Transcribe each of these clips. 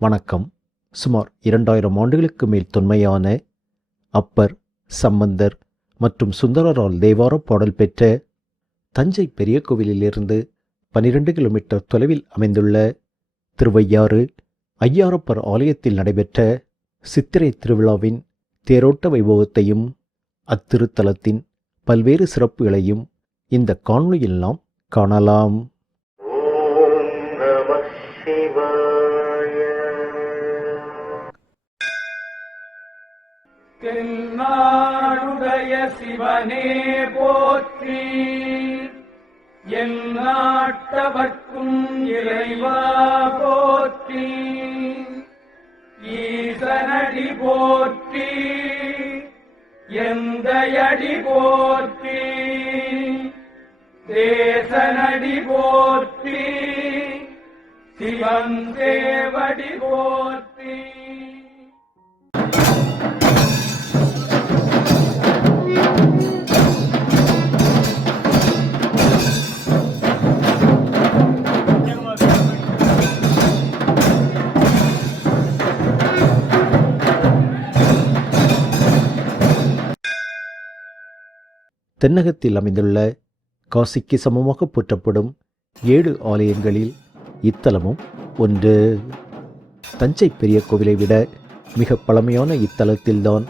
வணக்கம். சுமார் 2000 ஆண்டுகளுக்கு மேல் தொன்மையான அப்பர், சம்பந்தர் மற்றும் சுந்தரரால் தேவாரப் பாடல் பெற்ற தஞ்சை பெரிய கோவிலிலிருந்து 12 கிலோமீட்டர் தொலைவில் அமைந்துள்ள திருவையாறு ஐயாறப்பர் ஆலயத்தில் நடைபெற்ற சித்திரை திருவிழாவின் தேரோட்ட வைபவத்தையும் அத்திருத்தலத்தின் பல்வேறு சிறப்புகளையும் இந்த காணொளியில் நாம் காணலாம். தென்னாடுடைய சிவனே போற்றி, என் நாட்டவர்க்கும் இறைவா போற்றி, ஈசனடி போற்றி, எந்தையடி போற்றி, தேசனடி போற்றி, சிவன் தேவடி போற்றி. தென்னகத்தில் அமைந்துள்ள காசிக்கு சமமாக போற்றப்படும் 7 ஆலயங்களில் இத்தலமும் ஒன்று. தஞ்சை பெரிய கோவிலை விட மிக பழமையான இத்தலத்தில்தான்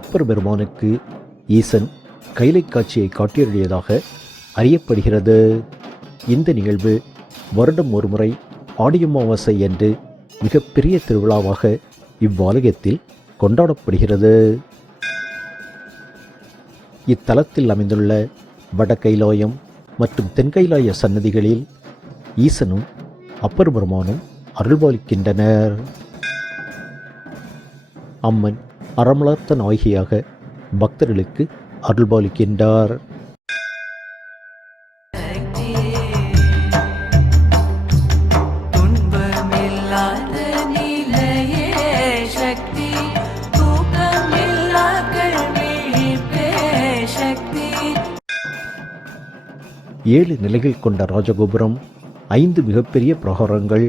அப்பர் பெருமானுக்கு ஈசன் கைலை காட்சியை காட்டியருளியதாக அறியப்படுகிறது. இந்த நிகழ்வு வருடம் ஒருமுறை ஆடி அமாவாசை என்று மிகப்பெரிய திருவிழாவாக இவ்வாலயத்தில் கொண்டாடப்படுகிறது. இத்தலத்தில் அமைந்துள்ள வட கைலாயம் மற்றும் தென்கைலாய சன்னதிகளில் ஈசனும் அப்பர் பெருமானும் அருள்பாலிக்கின்றனர். அம்மன் அறமலர்த்த நாயகியாக பக்தர்களுக்கு அருள்பாலிக்கின்றார். ஏழு நிலைகள் கொண்ட ராஜகோபுரம், 5 மிகப்பெரிய பிரகாரங்கள்,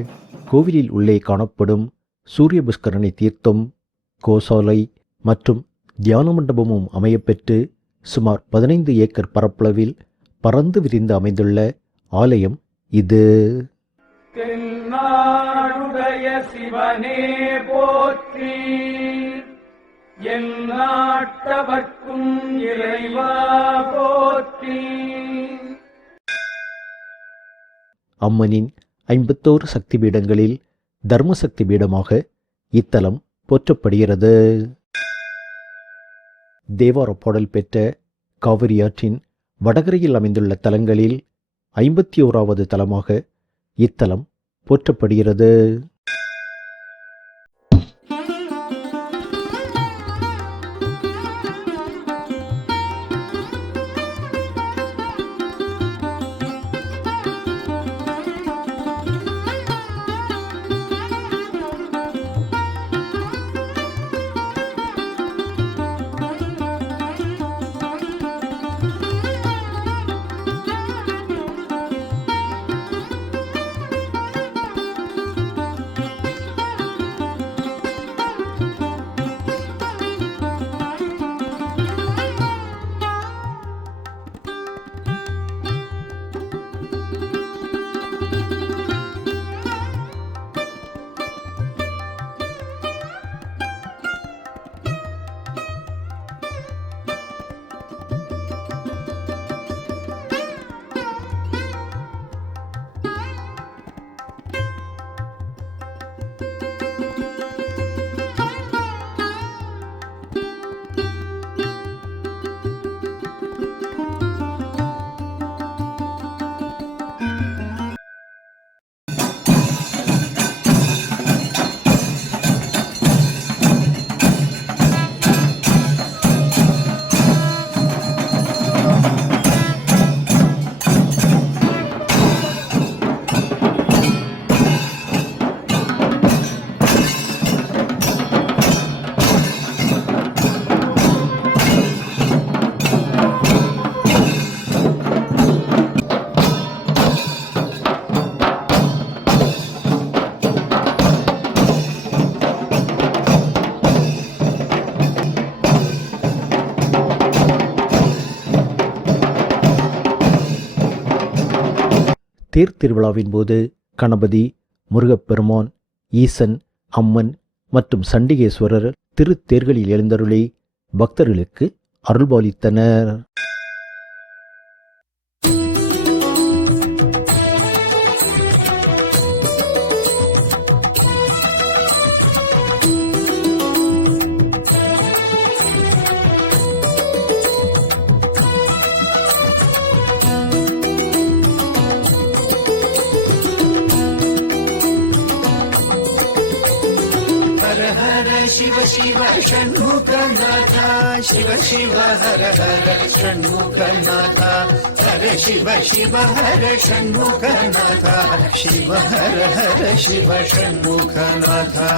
கோவிலில் உள்ளே காணப்படும் சூரிய புஷ்கரணி தீர்த்தம், கோசாலை மற்றும் தியான மண்டபமும் அமையப்பெற்று சுமார் 15 ஏக்கர் பரப்பளவில் பறந்து விரிந்து அமைந்துள்ள ஆலயம் இது. தென்னாடுடைய சிவனே போற்றி, என் நாட்டவர்க்கும் இறைவா போற்றி. அம்மனின் 51 சக்தி பீடங்களில் தர்ம சக்தி பீடமாக இத்தலம் போற்றப்படுகிறது. தேவார பாடல் பெற்ற காவிரியாற்றின் வடகரையில் அமைந்துள்ள தலங்களில் 51வது தலமாக இத்தலம் போற்றப்படுகிறது. தேர் திருவிழாவின் போது கணபதி, முருகப்பெருமான், ஈசன், அம்மன் மற்றும் சண்டிகேஸ்வரர் திருத்தேர்களில் எழுந்தருளி பக்தர்களுக்கு அருள்பாலித்தனர். शिव शिव षण्मुखनाथा शिव शिव हर हर षण्मुखनाथा हर शिव शिव हर षण्मुखनाथा शिव हर हर शिव षण्मुखनाथा.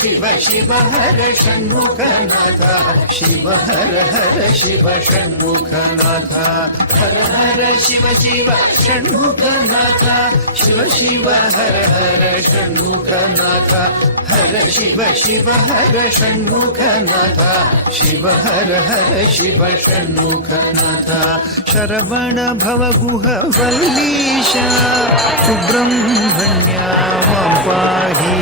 शिव शिव हर षण्मुखनाथा शिव हर हर शिव षण्मुखनाथा हर हर शिव शिव षण्मुखनाथा शिव शिव हर हर षण्मुखनाथा हर शिव शिव हर षण्मुखनाथा शिव हर हर शिव षण्मुखनाथा. शरवण भव गुह वल्लीशा सुब्रह्मण्या मां पाहि.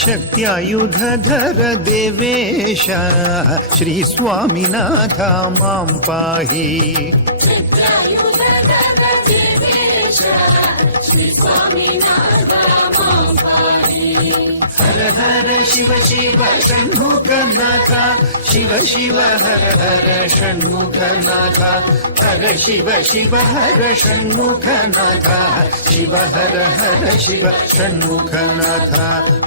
शक्त्यायुधधर देवेश श्री स्वामिनाथ मां पाहि. हर हर शिव शिव षण्मुखनाथा शिव शिव हर हर षण्मुखनाथा हर शिव शिव हर षण्मुखनाथा शिव हर हर शिव षण्मुखनाथा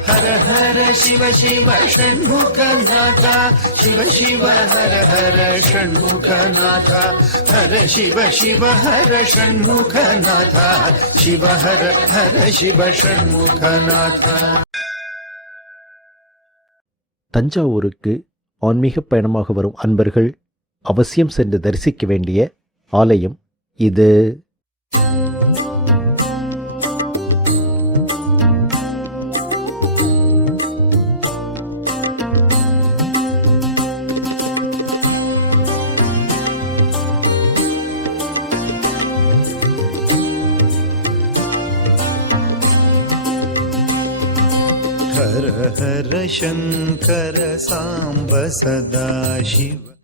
हर हर शिव शिव षण्मुखनाथा शिव शिव हर हर षण्मुखनाथा हर शिव शिव हर षण्मुखनाथा शिव हर हर शिव षण्मुखनाथा. தஞ்சாவூருக்கு ஆன்மீக பயணமாக வரும் அன்பர்கள் அவசியம் சென்று தரிசிக்க வேண்டிய ஆலயம் இது. हर हर शङ्कर साम्ब सदा शिव.